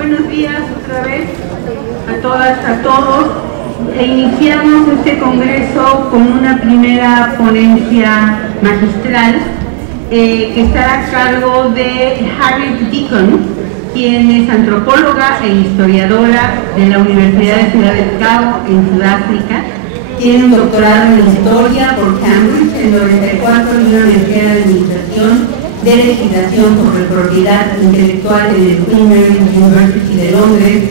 Buenos días otra vez a todas, a todos. Iniciamos este congreso con una primera ponencia magistral que estará a cargo de Harriet Deacon, quien es antropóloga e historiadora de la Universidad de Ciudad del Cabo en Sudáfrica. Tiene un doctorado en historia por Cambridge en 94 y una maestría de administración de legislación sobre propiedad intelectual en el Queen Mary University de Londres,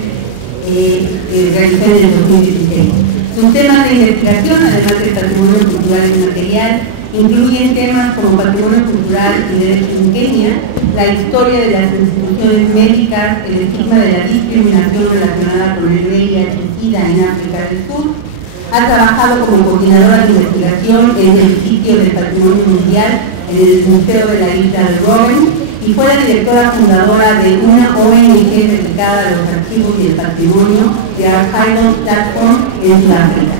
realizada en el 2016. Sus temas de investigación, además del patrimonio cultural y material, incluyen temas como patrimonio cultural y derecho en Kenia, la historia de las instituciones médicas, el estigma de la discriminación relacionada con el VIH y SIDA en África del Sur. Ha trabajado como coordinadora de investigación en el sitio del patrimonio mundial en el Museo de la Isla de Robben y fue la directora fundadora de una ONG dedicada a los archivos y el patrimonio de Archival Platform en Sudáfrica.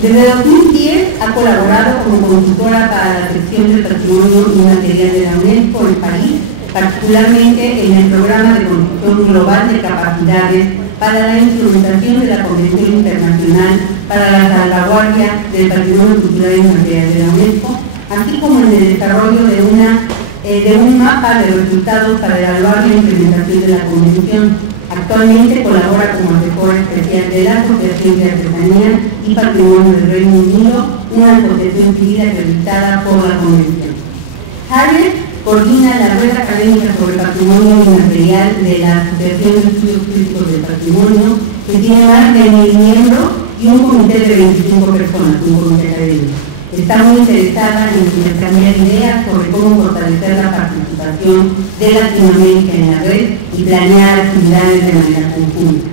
Desde 2010 ha colaborado como consultora para la sección del patrimonio inmaterial de la UNESCO en París, particularmente en el programa de construcción global de capacidades para la implementación de la Convención Internacional para la Salvaguardia del Patrimonio Cultural y Material de la UNESCO, así como en el desarrollo de un mapa de resultados para evaluar la implementación de la Convención. Actualmente colabora como asesora especial de la Asociación de Artesanía y Patrimonio del Reino Unido, una asociación civil acreditada por la Convención. Harriet coordina la red académica sobre patrimonio inmaterial de la Asociación de Estudios Críticos del Patrimonio, que tiene más de 1000 miembros y un comité de 25 personas, un comité académico. Está muy interesada en intercambiar ideas sobre cómo fortalecer la participación de Latinoamérica en la red y planear actividades de manera conjunta.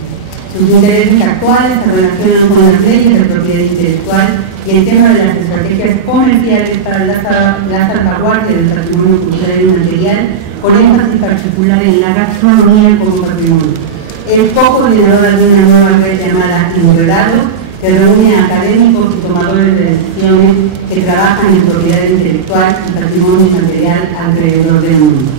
Sus intereses actuales se relacionan con las leyes de propiedad intelectual y el tema de las estrategias comerciales para la salvaguardia del patrimonio cultural y material, con énfasis particular en la gastronomía como patrimonio. Es co-coordinadora de una nueva red llamada Integrado, que reúne a académicos y tomadores de decisiones que trabajan en propiedad intelectual y patrimonio material alrededor del mundo.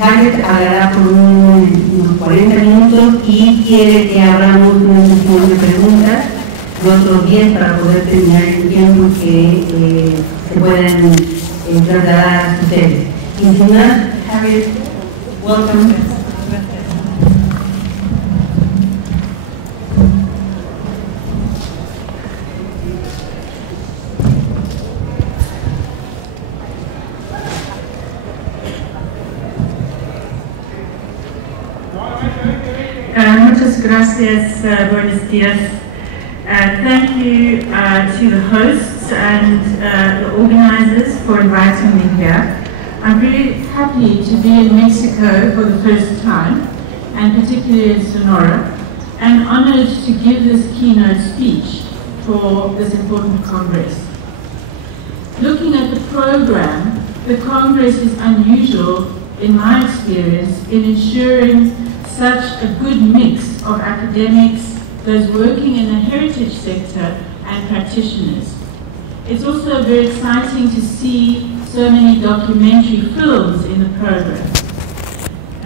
Harriet hablará por unos 40 minutos y quiere que abramos una sesión de preguntas, los otros 10 para poder terminar el tiempo que se puedan trasladar a ustedes. Y sin más, Harriet, welcome. Muchas gracias, buenos días. Thank you to the hosts and the organizers for inviting me here. I'm very happy to be in Mexico for the first time, and particularly in Sonora, and honored to give this keynote speech for this important Congress. Looking at the program, the Congress is unusual, in my experience, in ensuring such a good mix of academics, those working in the heritage sector, and practitioners. It's also very exciting to see so many documentary films in the program.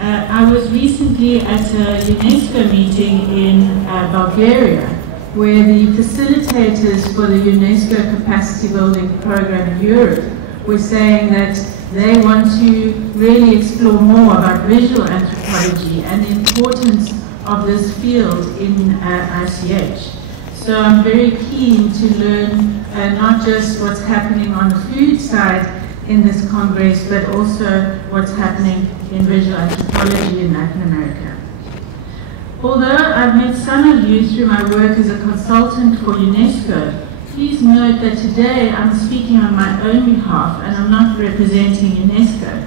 I was recently at a UNESCO meeting in Bulgaria, where the facilitators for the UNESCO Capacity Building Program in Europe were saying that they want to really explore more about visual anthropology and the importance of this field in ICH. So I'm very keen to learn not just what's happening on the food side in this Congress, but also what's happening in visual anthropology in Latin America. Although I've met some of you through my work as a consultant for UNESCO, please note that today I'm speaking on my own behalf and I'm not representing UNESCO.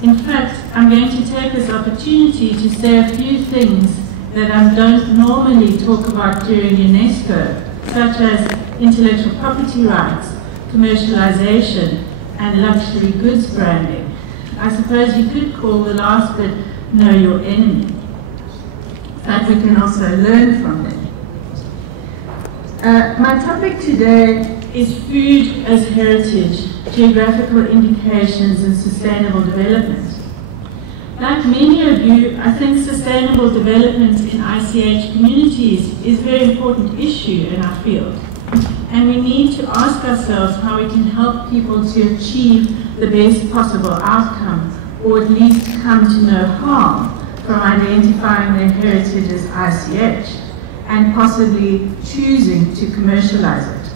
In fact, I'm going to take this opportunity to say a few things that I don't normally talk about during UNESCO, such as intellectual property rights, commercialization, and luxury goods branding. I suppose you could call the last bit know your enemy, but we can also learn from them. My topic today is food as heritage, geographical indications and sustainable development. Like many of you, I think sustainable development in ICH communities is a very important issue in our field. And we need to ask ourselves how we can help people to achieve the best possible outcome, or at least come to no harm from identifying their heritage as ICH and possibly choosing to commercialize it.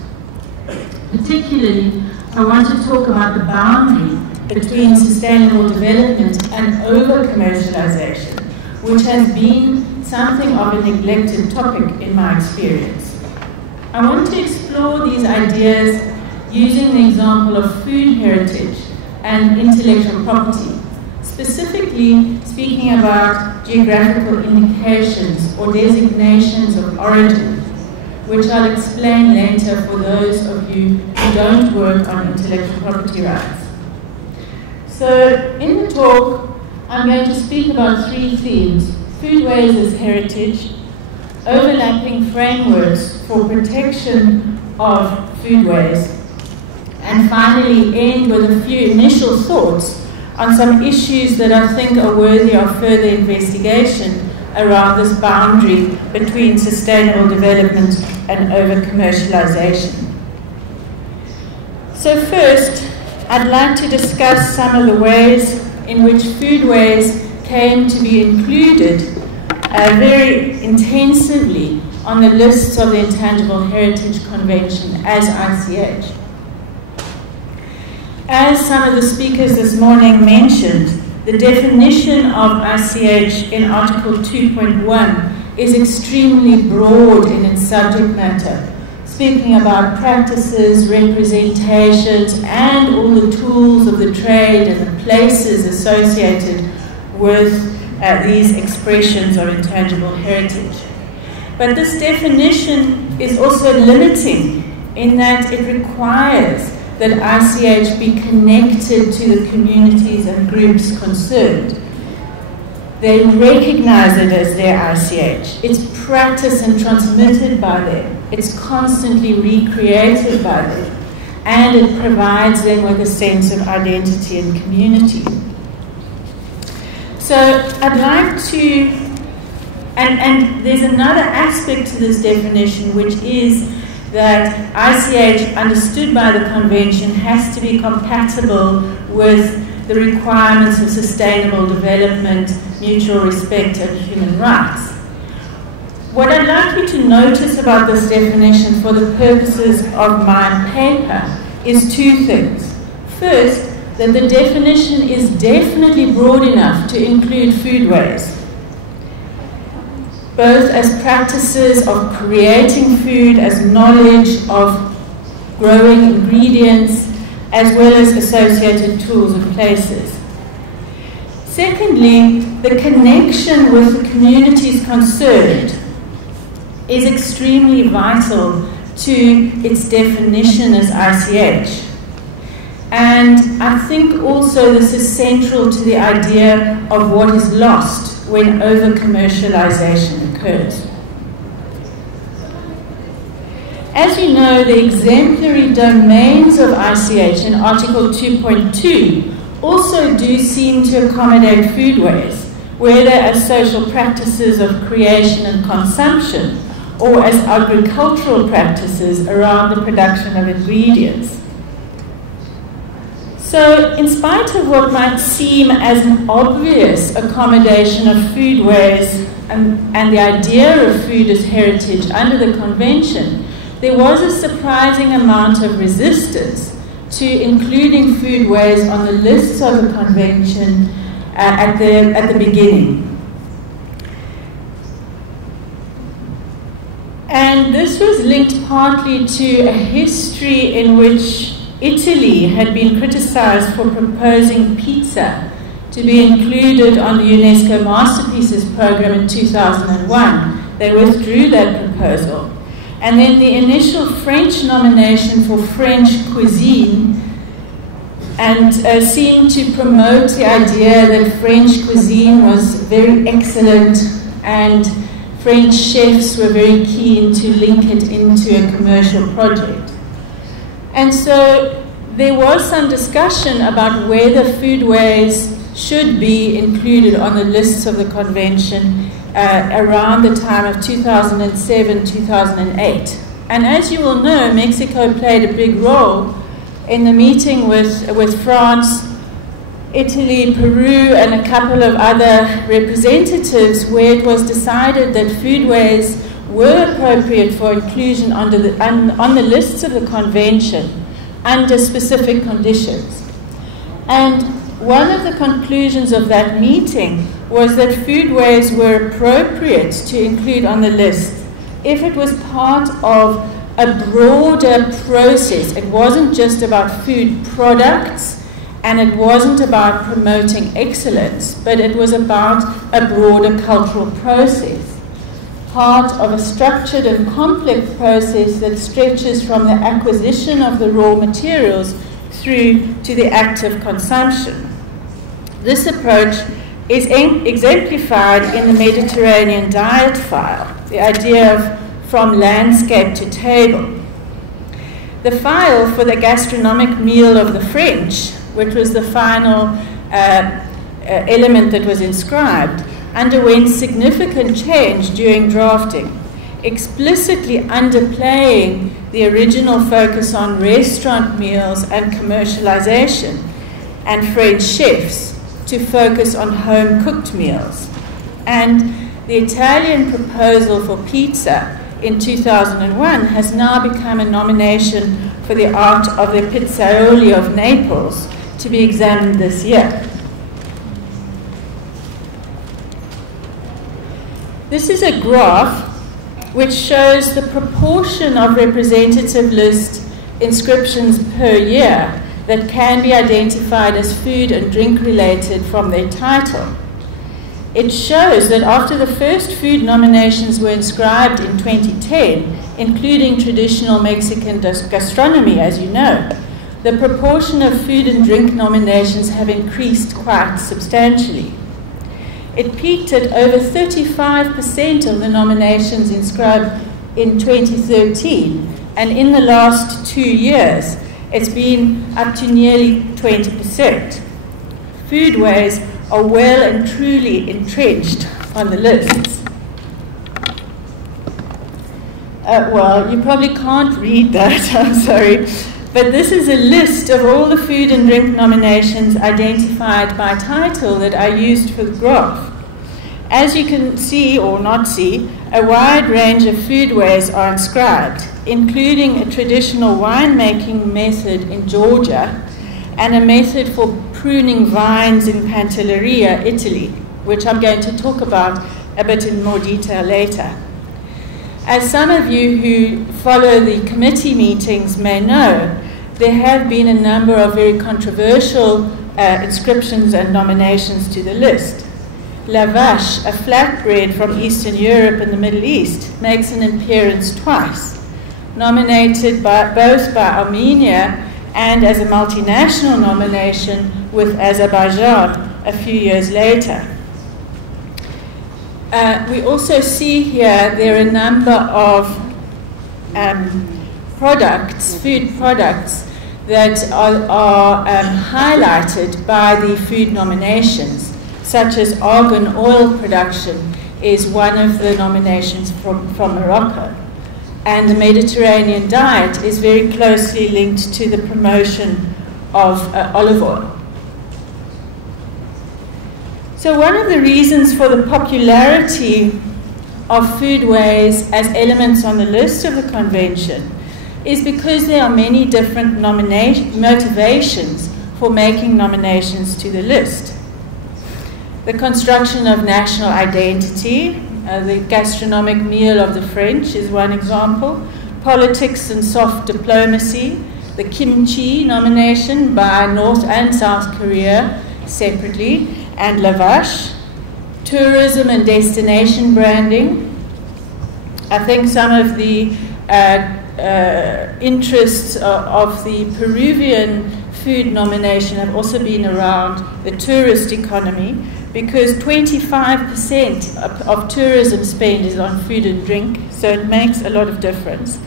Particularly, I want to talk about the boundary between sustainable development and over-commercialization, which has been something of a neglected topic in my experience. I want to explore these ideas using the example of food heritage and intellectual property, specifically speaking about geographical indications or designations of origin, which I'll explain later for those of you who don't work on intellectual property rights. So in the talk, I'm going to speak about three themes: foodways as heritage, overlapping frameworks for protection of foodways, and finally end with a few initial thoughts on some issues that I think are worthy of further investigation around this boundary between sustainable development and over-commercialization. So first, I'd like to discuss some of the ways in which foodways came to be included very intensively on the lists of the Intangible Heritage Convention as ICH. As some of the speakers this morning mentioned, the definition of ICH in Article 2.1 is extremely broad in its subject matter, speaking about practices, representations, and all the tools of the trade and the places associated with these expressions of intangible heritage. But this definition is also limiting in that it requires that ICH be connected to the communities and groups concerned. They recognize it as their ICH. It's practiced and transmitted by them. It's constantly recreated by them. And it provides them with a sense of identity and community. So I'd like to, and there's another aspect to this definition, which is that ICH, understood by the Convention, has to be compatible with the requirements of sustainable development, mutual respect, and human rights. What I'd like you to notice about this definition for the purposes of my paper is two things. First, that the definition is definitely broad enough to include foodways, both as practices of creating food, as knowledge of growing ingredients, as well as associated tools and places. Secondly, the connection with the communities concerned is extremely vital to its definition as ICH. And I think also this is central to the idea of what is lost when over-commercialization occurs. As you know, the exemplary domains of ICH in Article 2.2 also do seem to accommodate foodways, whether as social practices of creation and consumption or as agricultural practices around the production of ingredients. So, in spite of what might seem as an obvious accommodation of foodways and the idea of food as heritage under the Convention, there was a surprising amount of resistance to including foodways on the lists of the Convention at the beginning. And this was linked partly to a history in which Italy had been criticized for proposing pizza to be included on the UNESCO Masterpieces program in 2001. They withdrew that proposal. And then the initial French nomination for French cuisine and seemed to promote the idea that French cuisine was very excellent and French chefs were very keen to link it into a commercial project. And so there was some discussion about whether foodways should be included on the lists of the convention around the time of 2007, 2008. And as you will know, Mexico played a big role in the meeting with France, Italy, Peru, and a couple of other representatives, where it was decided that foodways were appropriate for inclusion on the lists of the convention under specific conditions. And one of the conclusions of that meeting was that foodways were appropriate to include on the list if it was part of a broader process. It wasn't just about food products, and it wasn't about promoting excellence, but it was about a broader cultural process, part of a structured and complex process that stretches from the acquisition of the raw materials through to the active consumption. This approach is exemplified in the Mediterranean diet file, the idea of from landscape to table. The file for the gastronomic meal of the French, which was the final element that was inscribed, underwent significant change during drafting, explicitly underplaying the original focus on restaurant meals and commercialization, and French chefs to focus on home-cooked meals. And the Italian proposal for pizza in 2001 has now become a nomination for the art of the Pizzaioli of Naples to be examined this year. This is a graph which shows the proportion of representative list inscriptions per year that can be identified as food and drink related from their title. It shows that after the first food nominations were inscribed in 2010, including traditional Mexican gastronomy, as you know, the proportion of food and drink nominations have increased quite substantially. It peaked at over 35% of the nominations inscribed in 2013, and in the last 2 years, it's been up to nearly 20%. Foodways are well and truly entrenched on the lists. Well, you probably can't read that, I'm sorry, but this is a list of all the food and drink nominations identified by title that I used for the graph. As you can see or not see, a wide range of foodways are inscribed, including a traditional winemaking method in Georgia and a method for pruning vines in Pantelleria, Italy, which I'm going to talk about a bit in more detail later. As some of you who follow the committee meetings may know, there have been a number of very controversial inscriptions and nominations to the list. La Vache, a flatbread from Eastern Europe and the Middle East, makes an appearance twice, nominated both by Armenia and as a multinational nomination with Azerbaijan a few years later. We also see here there are a number of products, food products, that are highlighted by the food nominations, such as argan oil production is one of the nominations from Morocco. And the Mediterranean diet is very closely linked to the promotion of olive oil. So one of the reasons for the popularity of foodways as elements on the list of the convention is because there are many different motivations for making nominations to the list. The construction of national identity, the gastronomic meal of the French is one example, politics and soft diplomacy, the kimchi nomination by North and South Korea separately, and La Vache, tourism and destination branding. I think some of the interests of the Peruvian food nomination have also been around the tourist economy, because 25% of tourism spend is on food and drink, so it makes a lot of difference.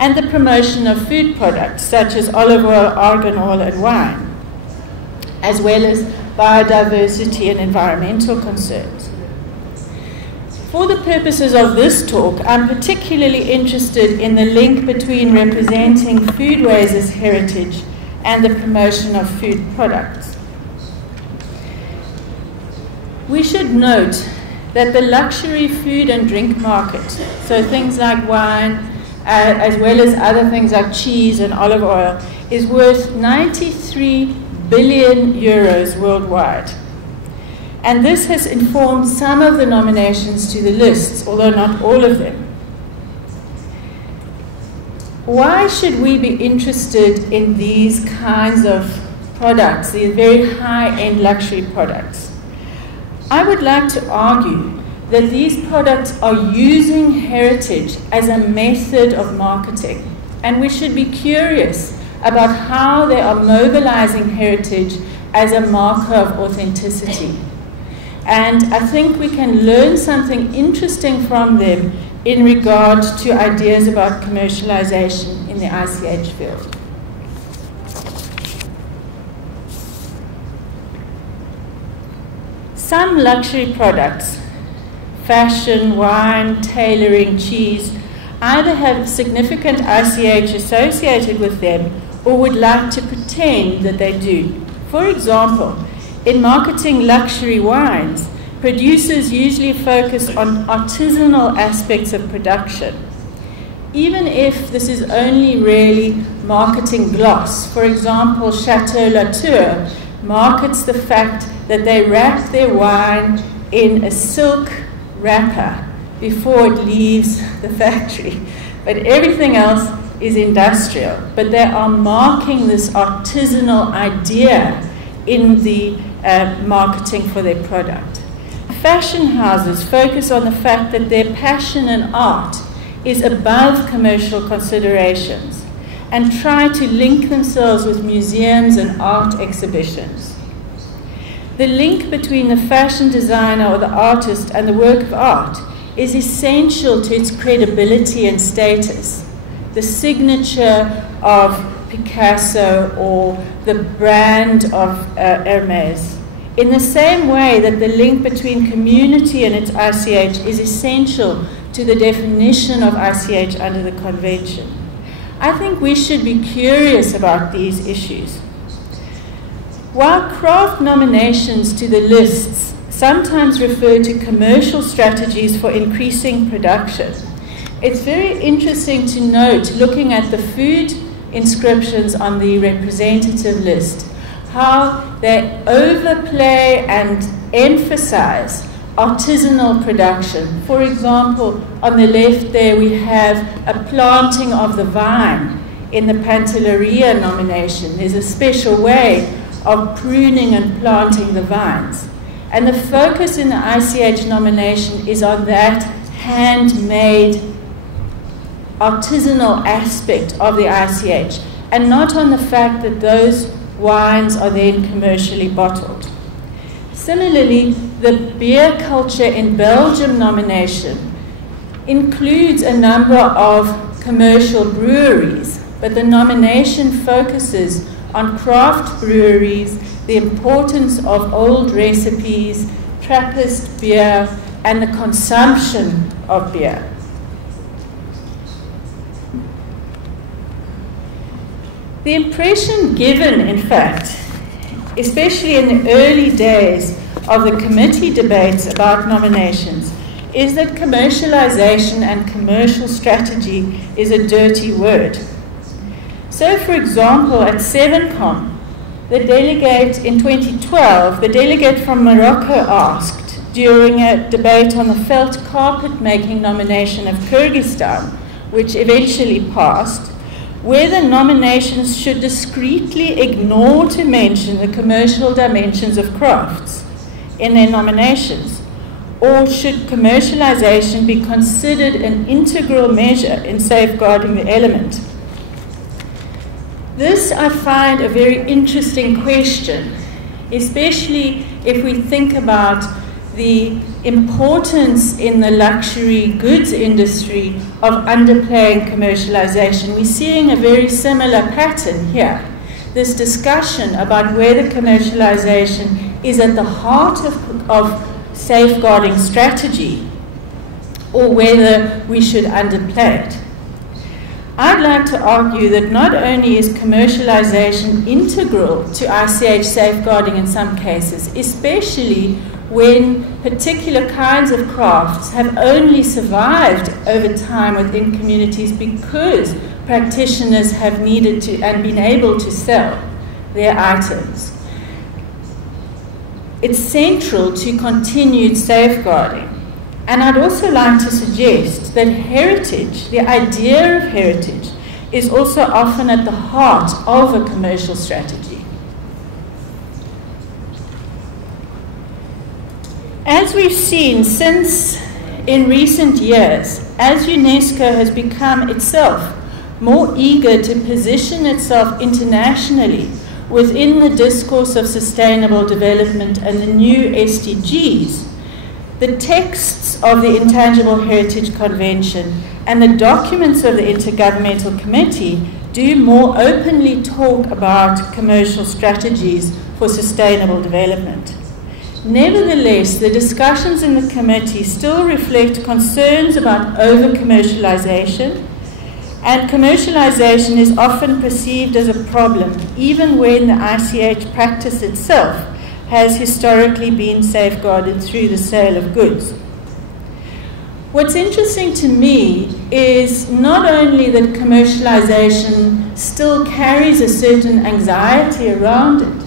and the promotion of food products such as olive oil, argan oil, and wine, as well as biodiversity and environmental concerns. For the purposes of this talk, I'm particularly interested in the link between representing foodways as heritage and the promotion of food products. We should note that the luxury food and drink market, so things like wine, as well as other things like cheese and olive oil, is worth 93 billion euros worldwide. And this has informed some of the nominations to the lists, although not all of them. Why should we be interested in these kinds of products, these very high-end luxury products? I would like to argue that these products are using heritage as a method of marketing, and we should be curious about how they are mobilizing heritage as a marker of authenticity. And I think we can learn something interesting from them in regard to ideas about commercialization in the ICH field. Some luxury products, fashion, wine, tailoring, cheese, either have significant ICH associated with them or would like to pretend that they do. For example, in marketing luxury wines, producers usually focus on artisanal aspects of production, even if this is only really marketing gloss. For example, Chateau Latour markets the fact that they wrap their wine in a silk wrapper before it leaves the factory. But everything else is industrial. But they are marking this artisanal idea in the marketing for their product. Fashion houses focus on the fact that their passion and art is above commercial considerations and try to link themselves with museums and art exhibitions. The link between the fashion designer or the artist and the work of art is essential to its credibility and status. The signature of Picasso or the brand of Hermes. In the same way that the link between community and its ICH is essential to the definition of ICH under the Convention. I think we should be curious about these issues. While craft nominations to the lists sometimes refer to commercial strategies for increasing production, it's very interesting to note, looking at the food inscriptions on the representative list, how they overplay and emphasize artisanal production. For example, on the left there we have a planting of the vine in the Pantelleria nomination. There's a special way of pruning and planting the vines. And the focus in the ICH nomination is on that handmade artisanal aspect of the ICH, and not on the fact that those wines are then commercially bottled. Similarly, the beer culture in Belgium nomination includes a number of commercial breweries, but the nomination focuses on craft breweries, the importance of old recipes, Trappist beer, and the consumption of beer. The impression given, in fact, especially in the early days of the committee debates about nominations, is that commercialization and commercial strategy is a dirty word. So, for example, at 7Com, the delegate in 2012, the delegate from Morocco asked, during a debate on the felt carpet making nomination of Kyrgyzstan, which eventually passed, whether nominations should discreetly ignore to mention the commercial dimensions of crafts in their nominations, or should commercialization be considered an integral measure in safeguarding the element. This I find a very interesting question, especially if we think about the importance in the luxury goods industry of underplaying commercialization. We're seeing a very similar pattern here. This discussion about whether commercialization is at the heart of safeguarding strategy or whether we should underplay it. I'd like to argue that not only is commercialization integral to ICH safeguarding in some cases, especially when particular kinds of crafts have only survived over time within communities because practitioners have needed to and been able to sell their items. It's central to continued safeguarding. And I'd also like to suggest that heritage, the idea of heritage, is also often at the heart of a commercial strategy. As we've seen since in recent years, as UNESCO has become itself more eager to position itself internationally within the discourse of sustainable development and the new SDGs, the texts of the Intangible Heritage Convention and the documents of the Intergovernmental Committee do more openly talk about commercial strategies for sustainable development. Nevertheless, the discussions in the committee still reflect concerns about over-commercialization, and commercialization is often perceived as a problem, even when the ICH practice itself has historically been safeguarded through the sale of goods. What's interesting to me is not only that commercialization still carries a certain anxiety around it,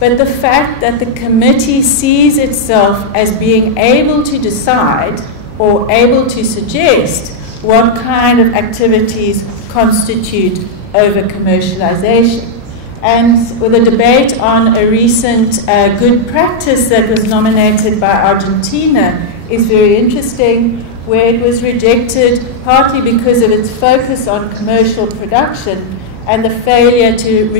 but the fact that the committee sees itself as being able to decide or able to suggest what kind of activities constitute over-commercialization. And with a debate on a recent good practice that was nominated by Argentina is very interesting, where it was rejected partly because of its focus on commercial production and the failure to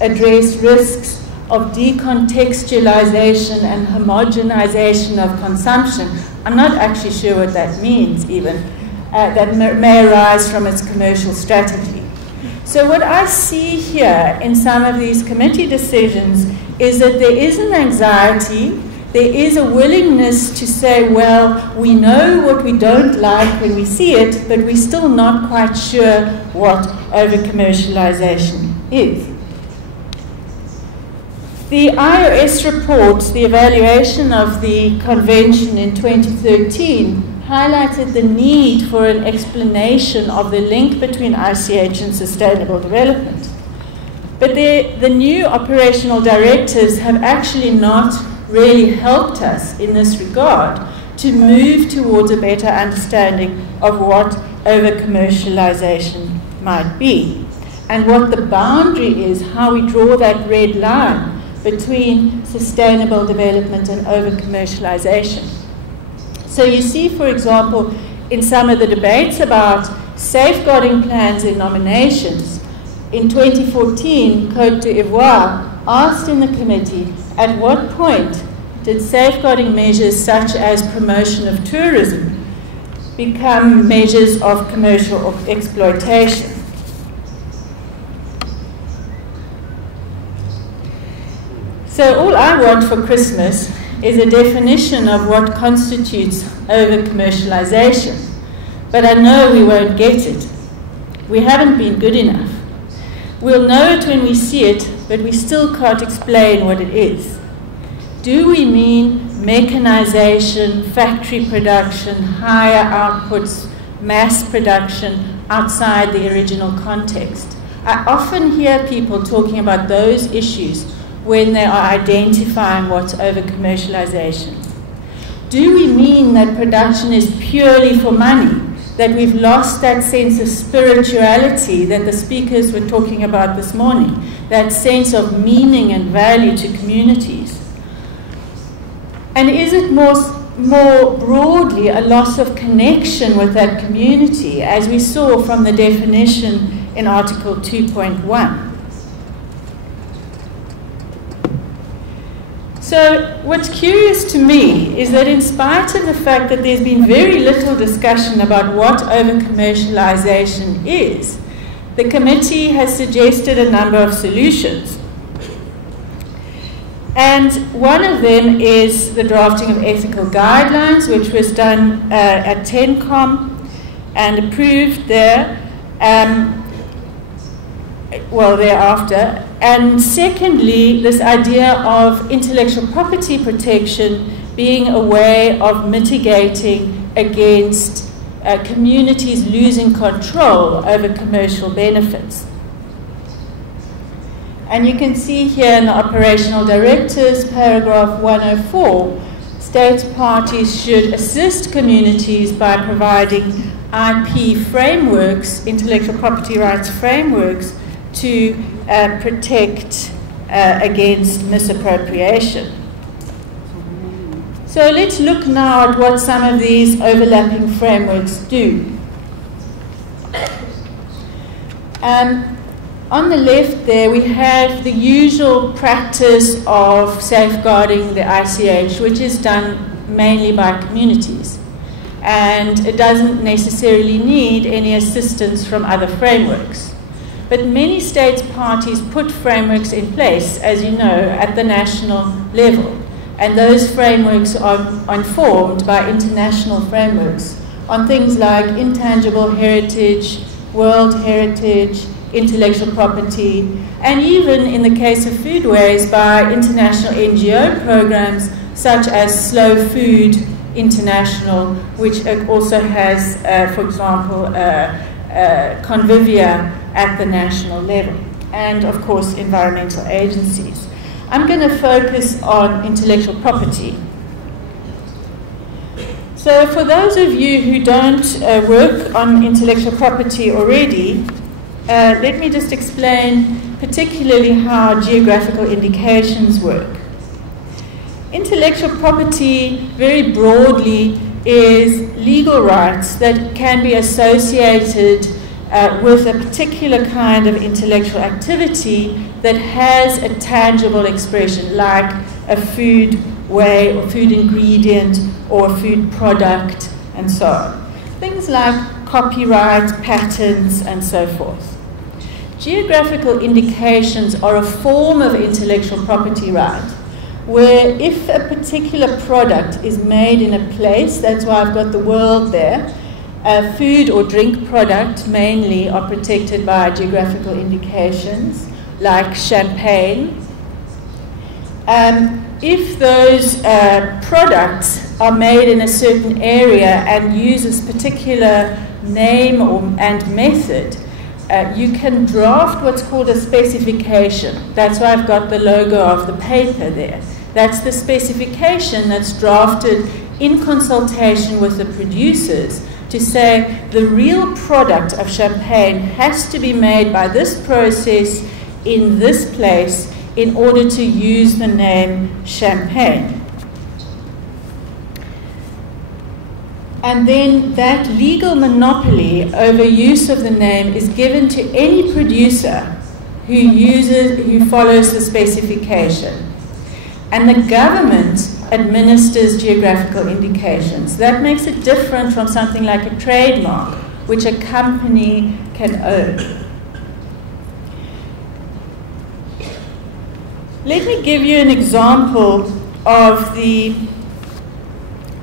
address risks of decontextualization and homogenization of consumption. I'm not actually sure what that means even, that may arise from its commercial strategy. So what I see here in some of these committee decisions is that there is an anxiety, there is a willingness to say, well, we know what we don't like when we see it, but we're still not quite sure what over-commercialization is. The IOS report, the evaluation of the convention in 2013, highlighted the need for an explanation of the link between ICH and sustainable development. But the new operational directives have actually not really helped us in this regard to move towards a better understanding of what over-commercialization might be and what the boundary is, how we draw that red line between sustainable development and over-commercialization. So you see, for example, in some of the debates about safeguarding plans in nominations, in 2014, Côte d'Ivoire asked in the committee, at what point did safeguarding measures such as promotion of tourism become measures of commercial exploitation? So all I want for Christmas is a definition of what constitutes over-commercialization. But I know we won't get it. We haven't been good enough. We'll know it when we see it, but we still can't explain what it is. Do we mean mechanization, factory production, higher outputs, mass production outside the original context? I often hear people talking about those issues when they are identifying what's over-commercialization. Do we mean that production is purely for money, that we've lost that sense of spirituality that the speakers were talking about this morning, that sense of meaning and value to communities? And is it more broadly a loss of connection with that community, as we saw from the definition in Article 2.1? So what's curious to me is that in spite of the fact that there's been very little discussion about what over-commercialization is, the committee has suggested a number of solutions. And one of them is the drafting of ethical guidelines, which was done at TENCOM and approved there, thereafter. And secondly, this idea of intellectual property protection being a way of mitigating against communities losing control over commercial benefits. And you can see here in the operational directives, paragraph 104, state parties should assist communities by providing IP frameworks, intellectual property rights frameworks, to protect against misappropriation. So let's look now at what some of these overlapping frameworks do. On the left there we have the usual practice of safeguarding the ICH, which is done mainly by communities. And it doesn't necessarily need any assistance from other frameworks. But many states parties put frameworks in place, as you know, at the national level. And those frameworks are informed by international frameworks on things like intangible heritage, world heritage, intellectual property, and even in the case of foodways by international NGO programs such as Slow Food International, which also has, for example, Conferencia at the national level, and of course environmental agencies. I'm going to focus on intellectual property. So for those of you who don't work on intellectual property already, let me just explain particularly how geographical indications work. Intellectual property, very broadly, is legal rights that can be associated with a particular kind of intellectual activity that has a tangible expression, like a food way or food ingredient or a food product and so on. Things like copyright, patents, and so forth. Geographical indications are a form of intellectual property right, where if a particular product is made in a place, that's why I've got the world there, a food or drink product mainly are protected by geographical indications, like champagne. If those products are made in a certain area and use a particular name and method, you can draft what's called a specification. That's why I've got the logo of the paper there. That's the specification that's drafted in consultation with the producers to say the real product of champagne has to be made by this process in this place in order to use the name champagne. And then that legal monopoly over use of the name is given to any producer who follows the specification. And the government administers geographical indications. That makes it different from something like a trademark, which a company can own. Let me give you an example of the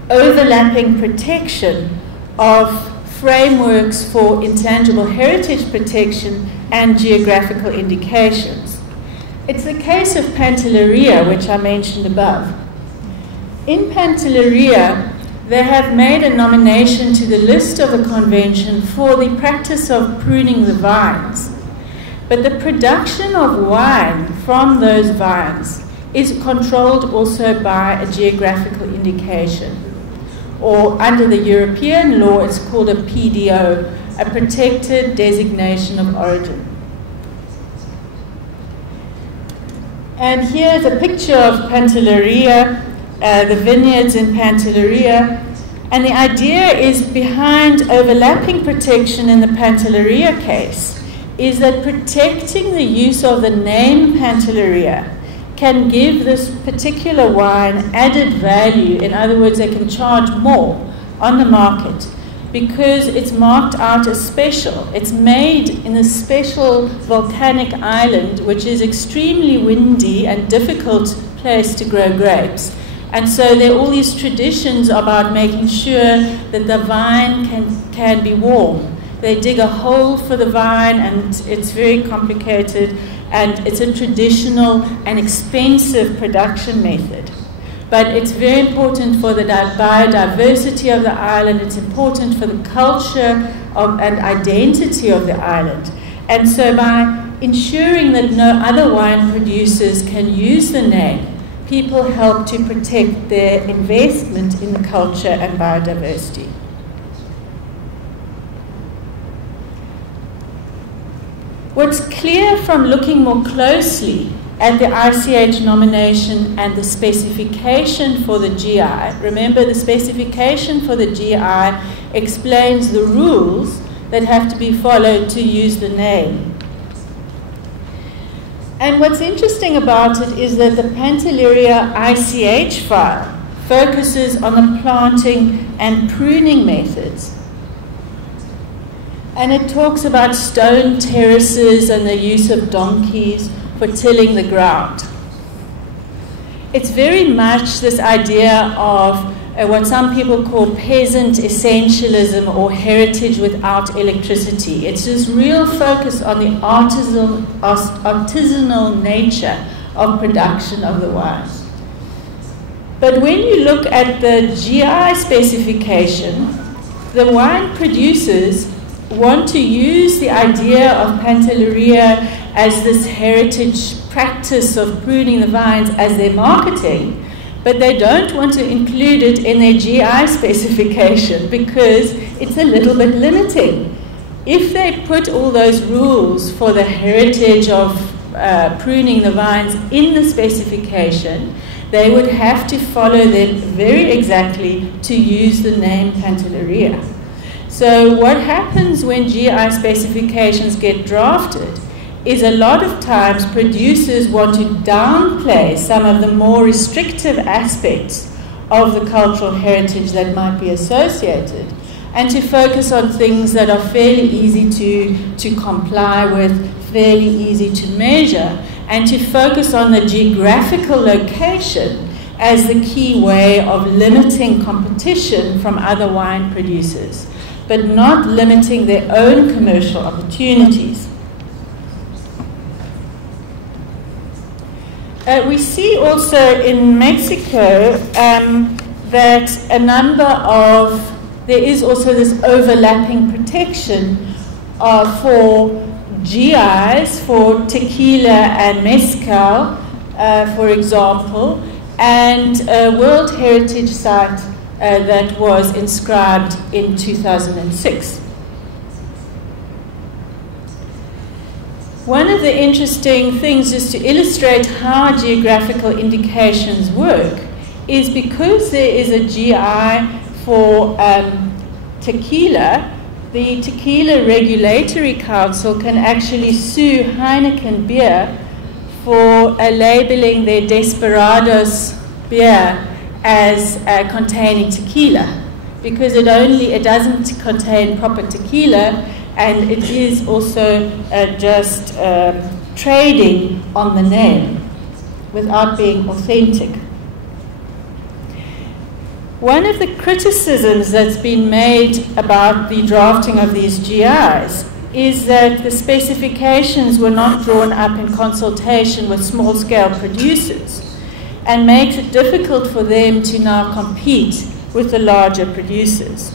overlapping protection of frameworks for intangible heritage protection and geographical indications. It's the case of Pantelleria, which I mentioned above. In Pantelleria, they have made a nomination to the list of the convention for the practice of pruning the vines. But the production of wine from those vines is controlled also by a geographical indication. Or under the European law, it's called a PDO, a protected designation of origin. And here's a picture of Pantelleria, the vineyards in Pantelleria. And the idea is behind overlapping protection in the Pantelleria case is that protecting the use of the name Pantelleria can give this particular wine added value. In other words, they can charge more on the market because it's marked out as special. It's made in a special volcanic island, which is extremely windy and difficult place to grow grapes. And so there are all these traditions about making sure that the vine can be warm. They dig a hole for the vine, and it's very complicated, and it's a traditional and expensive production method. But it's very important for the biodiversity of the island. It's important for the culture and identity of the island. And so by ensuring that no other wine producers can use the name, people help to protect their investment in the culture and biodiversity. What's clear from looking more closely at the ICH nomination and the specification for the GI, remember the specification for the GI explains the rules that have to be followed to use the name. And what's interesting about it is that the Pantelleria ICH file focuses on the planting and pruning methods. And it talks about stone terraces and the use of donkeys for tilling the ground. It's very much this idea of what some people call peasant essentialism or heritage without electricity. It's this real focus on the artisanal nature of production of the wines. But when you look at the GI specification, the wine producers want to use the idea of Pantelleria as this heritage practice of pruning the vines as their marketing, but they don't want to include it in their GI specification because it's a little bit limiting. If they put all those rules for the heritage of pruning the vines in the specification, they would have to follow them very exactly to use the name Pantelleria. So what happens when GI specifications get drafted is a lot of times producers want to downplay some of the more restrictive aspects of the cultural heritage that might be associated and to focus on things that are fairly easy to comply with, fairly easy to measure, and to focus on the geographical location as the key way of limiting competition from other wine producers, but not limiting their own commercial opportunities. We see also in Mexico that there is also this overlapping protection for GIs, for tequila and mezcal, for example, and a World Heritage Site that was inscribed in 2006. One of the interesting things just to illustrate how geographical indications work is because there is a GI for tequila, the Tequila Regulatory Council can actually sue Heineken beer for labeling their Desperados beer as containing tequila, because it doesn't contain proper tequila, and it is also just trading on the name without being authentic. One of the criticisms that's been made about the drafting of these GIs is that the specifications were not drawn up in consultation with small-scale producers and makes it difficult for them to now compete with the larger producers.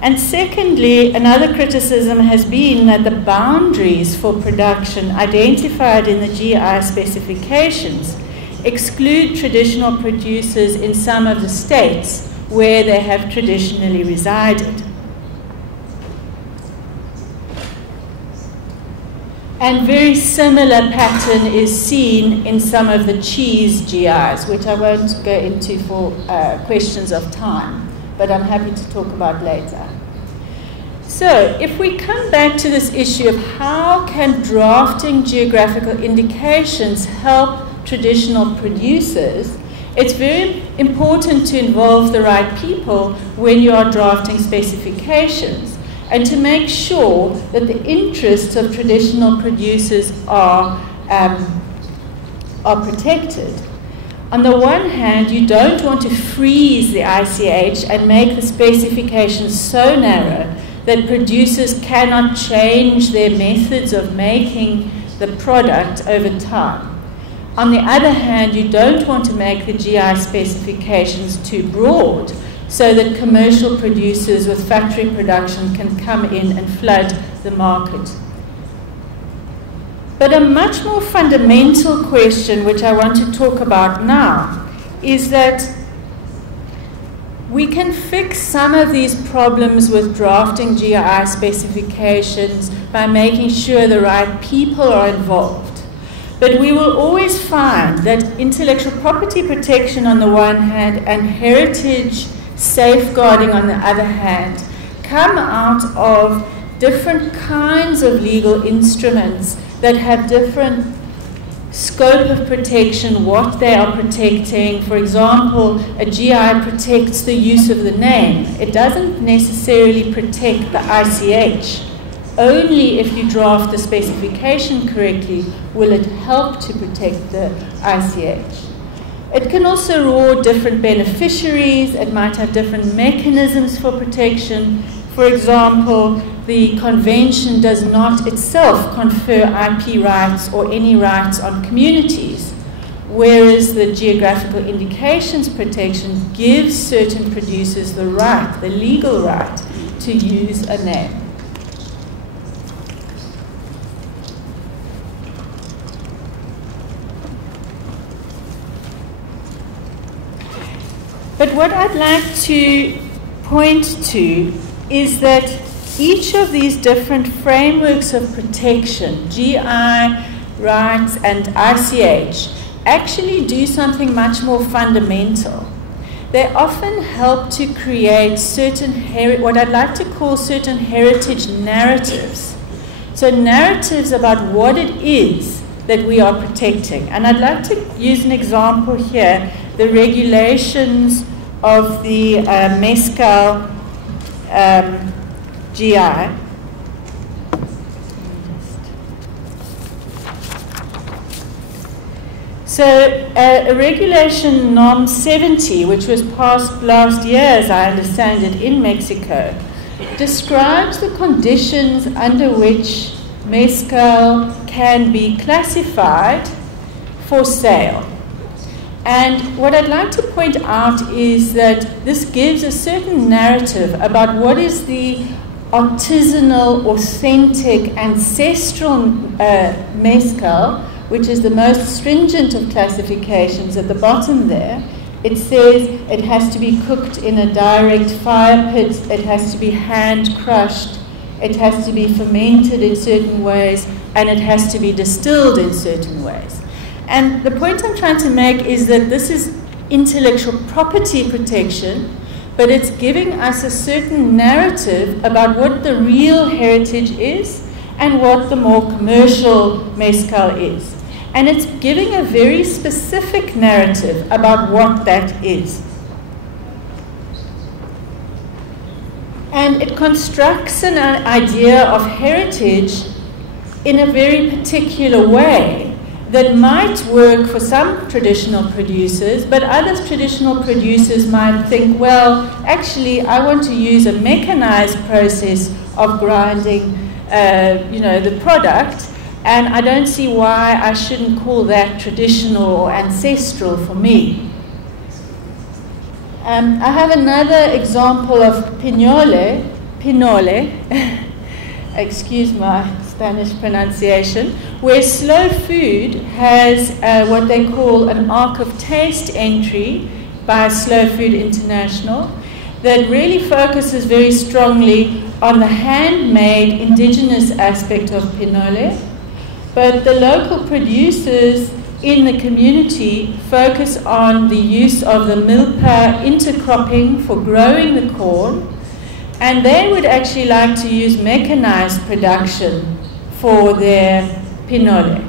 And secondly, another criticism has been that the boundaries for production identified in the GI specifications exclude traditional producers in some of the states where they have traditionally resided. And very similar pattern is seen in some of the cheese GIs, which I won't go into for questions of time, but I'm happy to talk about later. So if we come back to this issue of how can drafting geographical indications help traditional producers, it's very important to involve the right people when you are drafting specifications and to make sure that the interests of traditional producers are protected. On the one hand, you don't want to freeze the ICH and make the specifications so narrow that producers cannot change their methods of making the product over time. On the other hand, you don't want to make the GI specifications too broad so that commercial producers with factory production can come in and flood the market. But a much more fundamental question, which I want to talk about now, is that we can fix some of these problems with drafting GI specifications by making sure the right people are involved. But we will always find that intellectual property protection on the one hand and heritage safeguarding on the other hand come out of different kinds of legal instruments that have different scope of protection, what they are protecting. For example, a GI protects the use of the name. It doesn't necessarily protect the ICH. Only if you draft the specification correctly will it help to protect the ICH. It can also reward different beneficiaries. It might have different mechanisms for protection. For example, the convention does not itself confer IP rights or any rights on communities, whereas the geographical indications protection gives certain producers the right, the legal right, to use a name. But what I'd like to point to is that each of these different frameworks of protection, GI, rights, and ICH, actually do something much more fundamental. They often help to create certain, what I'd like to call certain heritage narratives. So narratives about what it is that we are protecting. And I'd like to use an example here, the regulations of the mezcal GI. So a regulation NOM 70, which was passed last year, as I understand it, in Mexico, describes the conditions under which mezcal can be classified for sale. And what I'd like to point out is that this gives a certain narrative about what is the artisanal, authentic, ancestral mezcal, which is the most stringent of classifications at the bottom there. It says it has to be cooked in a direct fire pit, it has to be hand crushed, it has to be fermented in certain ways, and it has to be distilled in certain ways. And the point I'm trying to make is that this is intellectual property protection, but it's giving us a certain narrative about what the real heritage is and what the more commercial mezcal is. And it's giving a very specific narrative about what that is. And it constructs an idea of heritage in a very particular way that might work for some traditional producers, but other traditional producers might think, well, actually, I want to use a mechanized process of grinding, the product, and I don't see why I shouldn't call that traditional or ancestral for me. I have another example of pinole, excuse my Spanish pronunciation, where Slow Food has what they call an Arc of Taste entry by Slow Food International that really focuses very strongly on the handmade indigenous aspect of pinole, but the local producers in the community focus on the use of the milpa intercropping for growing the corn, and they would actually like to use mechanized production for their pinole.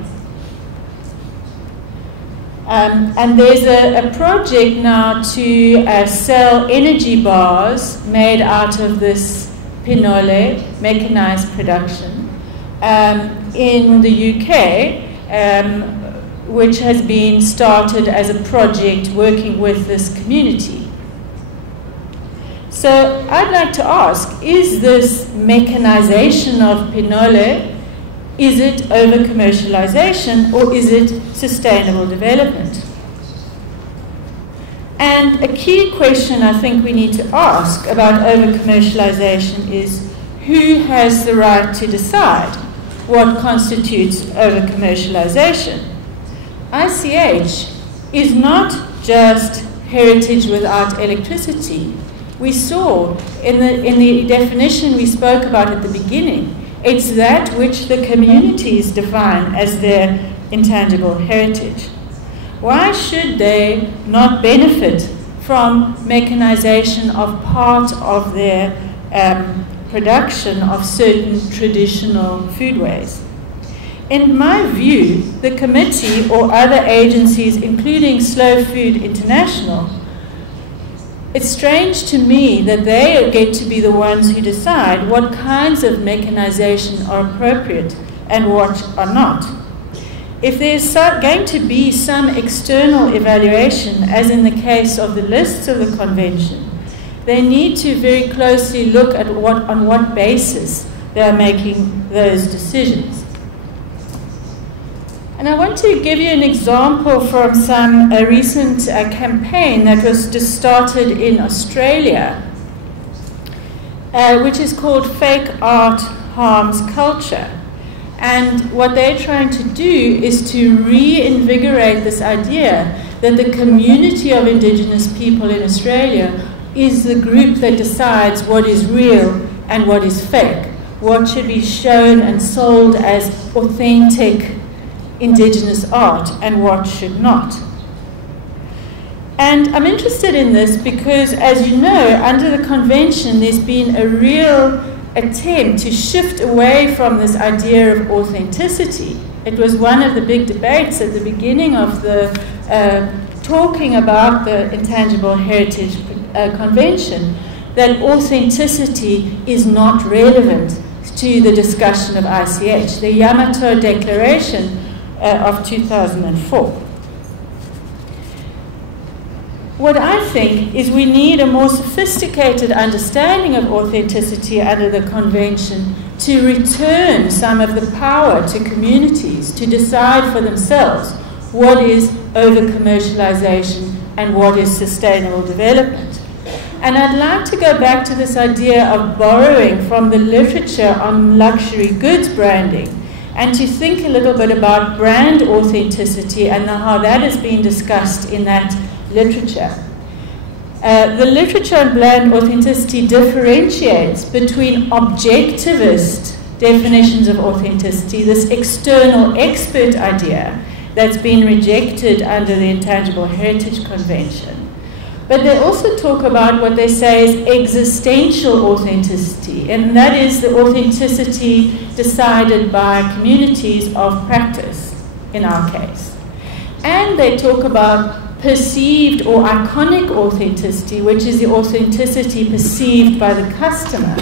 And there's a project now to sell energy bars made out of this pinole, mechanized production, in the UK, which has been started as a project working with this community. So I'd like to ask, is this mechanization of pinole, is it over-commercialization or is it sustainable development? And a key question I think we need to ask about over-commercialization is, who has the right to decide what constitutes over-commercialization? ICH is not just heritage without electricity. We saw in the definition we spoke about at the beginning, it's that which the communities define as their intangible heritage. Why should they not benefit from mechanization of part of their production of certain traditional foodways? In my view, the committee or other agencies, including Slow Food International, it's strange to me that they get to be the ones who decide what kinds of mechanization are appropriate and what are not. If there's going to be some external evaluation, as in the case of the lists of the convention, they need to very closely look at on what basis they are making those decisions. And I want to give you an example from a recent campaign that was just started in Australia, which is called Fake Art Harms Culture. And what they're trying to do is to reinvigorate this idea that the community of Indigenous people in Australia is the group that decides what is real and what is fake, what should be shown and sold as authentic Indigenous art and what should not. And I'm interested in this because, as you know, under the convention there's been a real attempt to shift away from this idea of authenticity. It was one of the big debates at the beginning of the talking about the Intangible Heritage Convention, that authenticity is not relevant to the discussion of ICH, the Yamato Declaration of 2004. What I think is we need a more sophisticated understanding of authenticity under the convention to return some of the power to communities to decide for themselves what is over-commercialization and what is sustainable development. And I'd like to go back to this idea of borrowing from the literature on luxury goods branding and to think a little bit about brand authenticity and how that has been discussed in that literature. The literature on brand authenticity differentiates between objectivist definitions of authenticity, this external expert idea that's been rejected under the Intangible Heritage Convention. But they also talk about what they say is existential authenticity, and that is the authenticity decided by communities of practice, in our case. And they talk about perceived or iconic authenticity, which is the authenticity perceived by the customer.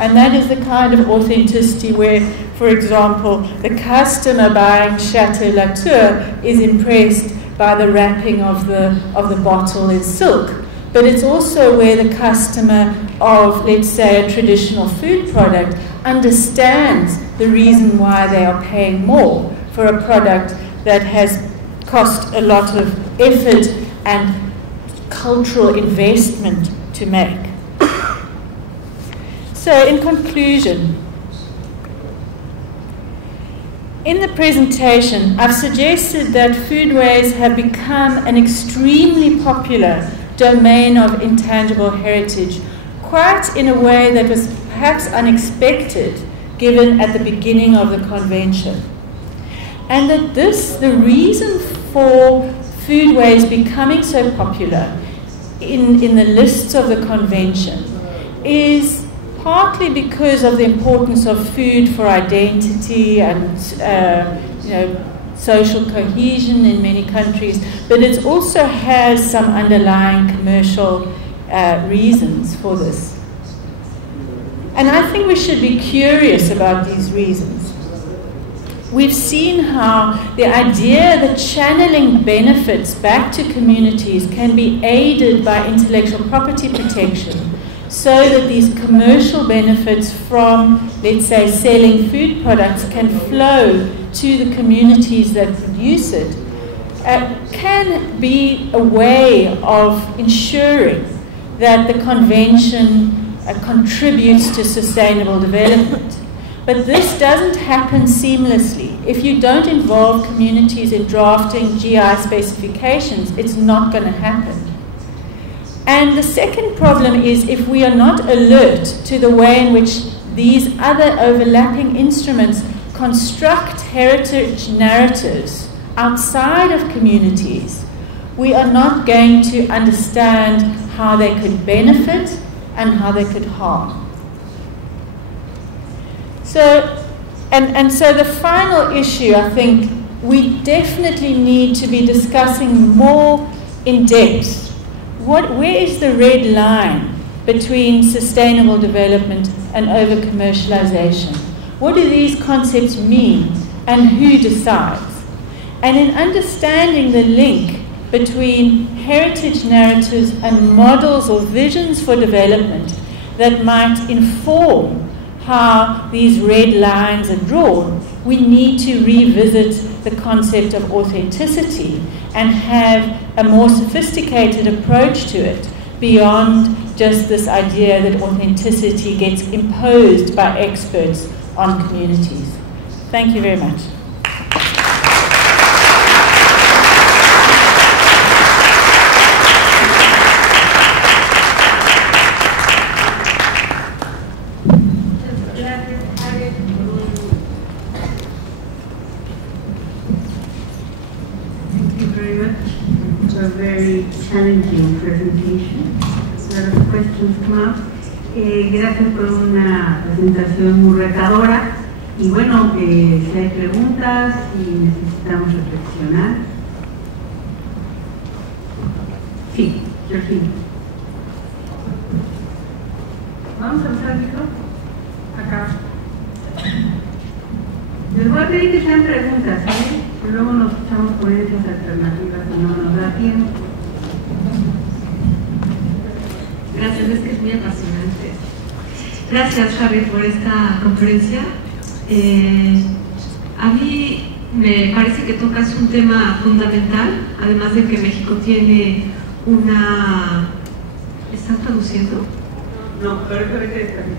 And that is the kind of authenticity where, for example, the customer buying Chateau Latour is impressed by the wrapping of the bottle in silk. But it's also where the customer of, let's say, a traditional food product understands the reason why they are paying more for a product that has cost a lot of effort and cultural investment to make. So, in conclusion, in the presentation, I've suggested that foodways have become an extremely popular domain of intangible heritage, quite in a way that was perhaps unexpected given at the beginning of the convention. And that the reason for foodways becoming so popular in the lists of the convention is partly because of the importance of food for identity and social cohesion in many countries, but it also has some underlying commercial reasons for this. And I think we should be curious about these reasons. We've seen how the idea that channeling benefits back to communities can be aided by intellectual property protection, so that these commercial benefits from, let's say, selling food products can flow to the communities that produce it, can be a way of ensuring that the convention contributes to sustainable development. But this doesn't happen seamlessly. If you don't involve communities in drafting GI specifications, it's not going to happen. And the second problem is if we are not alert to the way in which these other overlapping instruments construct heritage narratives outside of communities, we are not going to understand how they could benefit and how they could harm. So, so the final issue, I think, we definitely need to be discussing more in depth. Where is the red line between sustainable development and over-commercialization? What do these concepts mean, and who decides? And in understanding the link between heritage narratives and models or visions for development that might inform how these red lines are drawn, we need to revisit the concept of authenticity and have a more sophisticated approach to it beyond just this idea that authenticity gets imposed by experts on communities. Thank you very much. Challenging presentation. A lot of questions come up. Gracias por una presentación muy retadora. Y bueno, si hay preguntas y necesitamos reflexionar. Sí, Georgina. Vamos a usar el micro. Acá. Les voy a pedir que sean preguntas, ¿sí? Pero luego nos echamos ponencias alternativas y no nos da tiempo. Gracias, es que es muy apasionante. Gracias, Harriet, por esta conferencia. A mí me parece que tocas un tema fundamental, además de que México tiene una... ¿Están traduciendo? No, pero que está bien.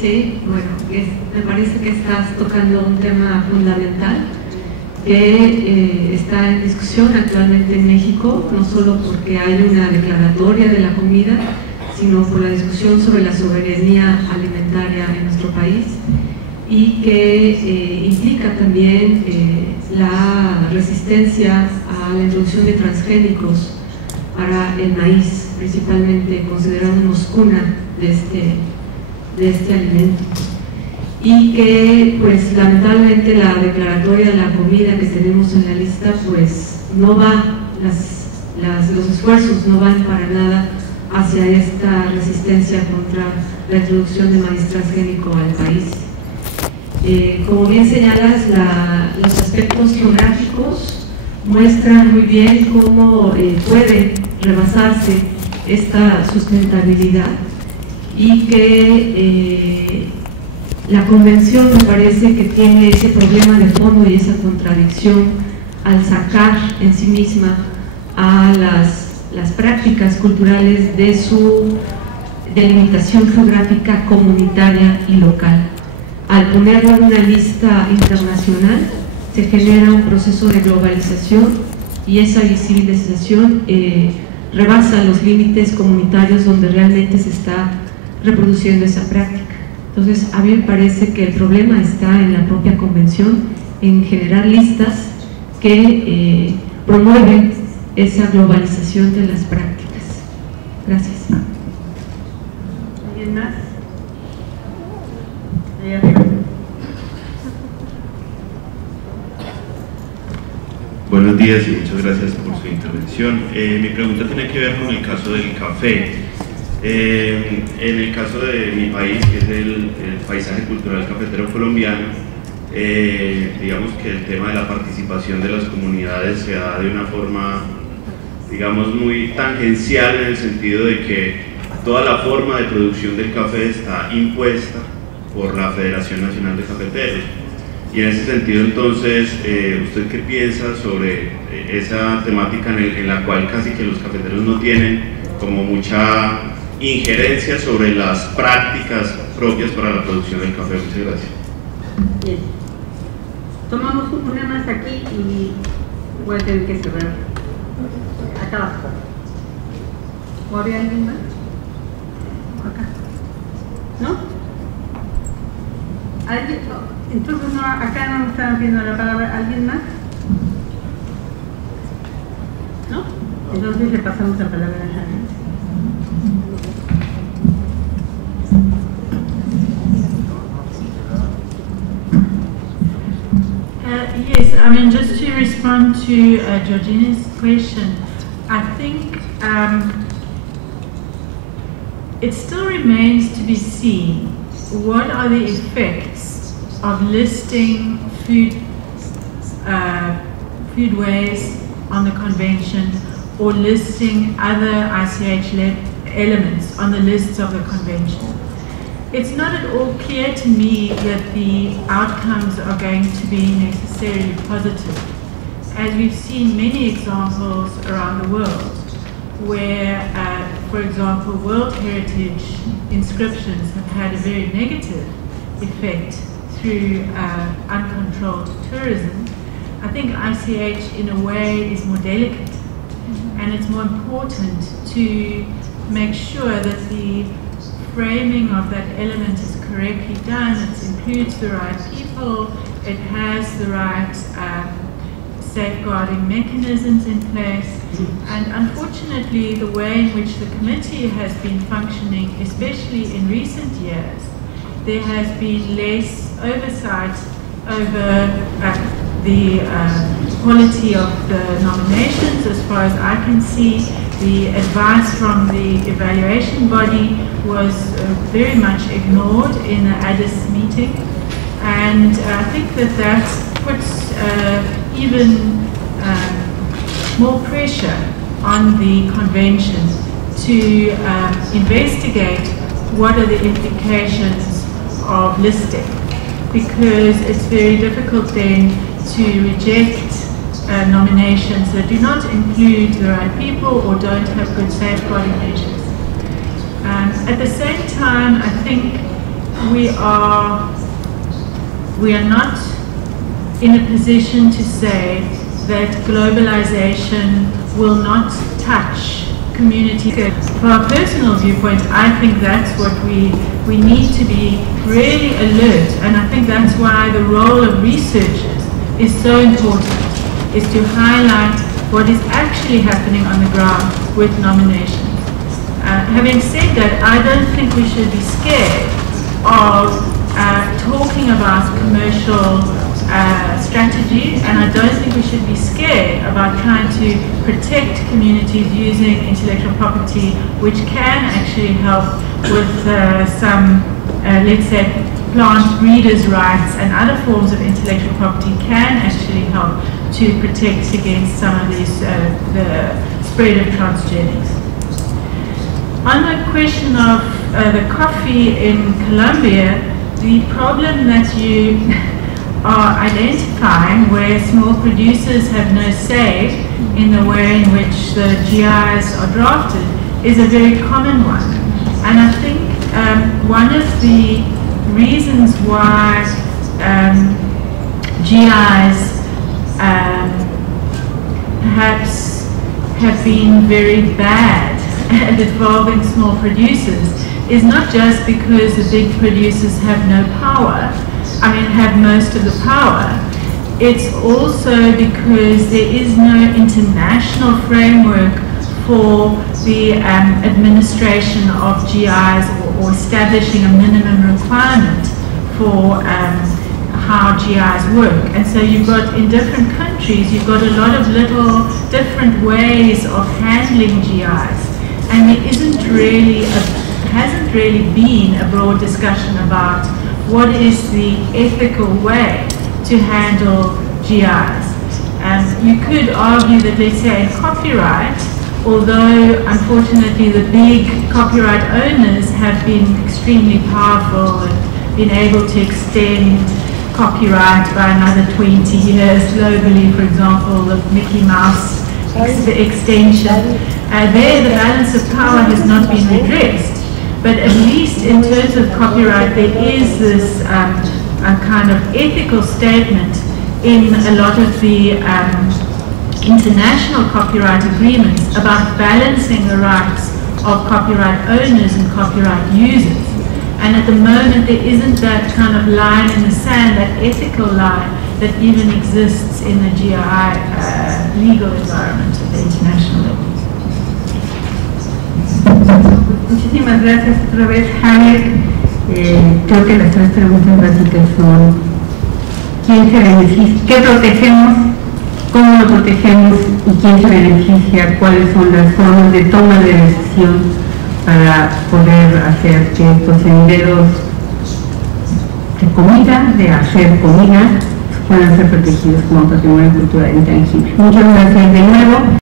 Sí, bueno, me parece que estás tocando un tema fundamental que está en discusión actualmente en México, no solo porque hay una declaratoria de la comida, sino por la discusión sobre la soberanía alimentaria en nuestro país, y que implica también la resistencia a la introducción de transgénicos para el maíz, principalmente considerándonos cuna de este alimento, y que pues lamentablemente la declaratoria de la comida que tenemos en la lista pues no va, los esfuerzos no van para nada hacia esta resistencia contra la introducción de maíz transgénico al país. Como bien señalas, los aspectos geográficos muestran muy bien cómo puede rebasarse esta sustentabilidad, y que la convención me parece que tiene ese problema de fondo y esa contradicción al sacar en sí misma a las prácticas culturales de su delimitación geográfica comunitaria y local. Al ponerlo en una lista internacional se genera un proceso de globalización, y esa visibilización rebasa los límites comunitarios donde realmente se está reproduciendo esa práctica. Entonces, a mí me parece que el problema está en la propia convención, en generar listas que promueven esa globalización de las prácticas. Gracias. ¿Alguien más? Buenos días y muchas gracias por su intervención. Mi pregunta tiene que ver con el caso del café. En el caso de mi país, que es el paisaje cultural cafetero colombiano, digamos que el tema de la participación de las comunidades se da de una forma, digamos, muy tangencial, en el sentido de que toda la forma de producción del café está impuesta por la Federación Nacional de Cafeteros. Y en ese sentido, entonces, ¿usted qué piensa sobre esa temática en la cual casi que los cafeteros no tienen como mucha injerencia sobre las prácticas propias para la producción del café? Muchas gracias. Bien. Tomamos una más aquí y voy a tener que cerrar. Acá abajo. ¿O había alguien más? Acá. ¿No? ¿Alguien? Entonces, no, acá no me estaban pidiendo la palabra. ¿Alguien más? ¿No? Entonces le pasamos la palabra a Harriet. Yes, I mean, just to respond to Georgina's question, I think it still remains to be seen what are the effects of listing foodways on the convention, or listing other ICH elements on the lists of the convention. It's not at all clear to me that the outcomes are going to be necessarily positive, as we've seen many examples around the world where, for example, World Heritage inscriptions have had a very negative effect through uncontrolled tourism. I think ICH in a way is more delicate, and it's more important to make sure that the framing of that element is correctly done. It includes the right people, it has the right safeguarding mechanisms in place, and unfortunately the way in which the committee has been functioning, especially in recent years, there has been less oversight over the quality of the nominations. As far as I can see, the advice from the evaluation body was very much ignored in the Addis meeting, and I think that that puts even more pressure on the convention to investigate what are the implications of listing, because it's very difficult then to reject nominations that do not include the right people or don't have good safeguarding measures. At the same time, I think we are not in a position to say that globalization will not touch community. From a personal viewpoint, I think that's what we need to be really alert, and I think that's why the role of researchers is so important, is to highlight what is actually happening on the ground with nominations. Having said that, I don't think we should be scared of talking about commercial strategy, and I don't think we should be scared about trying to protect communities using intellectual property, which can actually help with some, let's say, plant breeders' rights and other forms of intellectual property can actually help to protect against some of these, the spread of transgenics. On the question of the coffee in Colombia, the problem that you are identifying, where small producers have no say in the way in which the GIs are drafted, is a very common one. And I think one of the reasons why GIs perhaps have been very bad at involving small producers is not just because the big producers have no power, have most of the power. It's also because there is no international framework for the administration of GIs or establishing a minimum requirement for how GIs work. And so you've got, in different countries, you've got a lot of little different ways of handling GIs. And there hasn't really been a broad discussion about what is the ethical way to handle GIs. You could argue that, let's say, in copyright, although unfortunately the big copyright owners have been extremely powerful and been able to extend copyright by another 20 years globally, for example, the Mickey Mouse extension, there the balance of power has not been redressed. But at least in terms of copyright, there is this a kind of ethical statement in a lot of the international copyright agreements about balancing the rights of copyright owners and copyright users. And at the moment there isn't that kind of line in the sand, that ethical line that even exists in the GI legal environment at the international level. Muchísimas gracias otra vez, Harriet. Creo que las tres preguntas básicas son: ¿quién se beneficia? ¿Qué protegemos? ¿Cómo lo protegemos? ¿Y quién se beneficia? ¿Cuáles son las formas de toma de decisión para poder hacer que estos senderos de comida, de hacer comida, puedan ser protegidos como patrimonio cultural intangible? Muchas gracias de nuevo.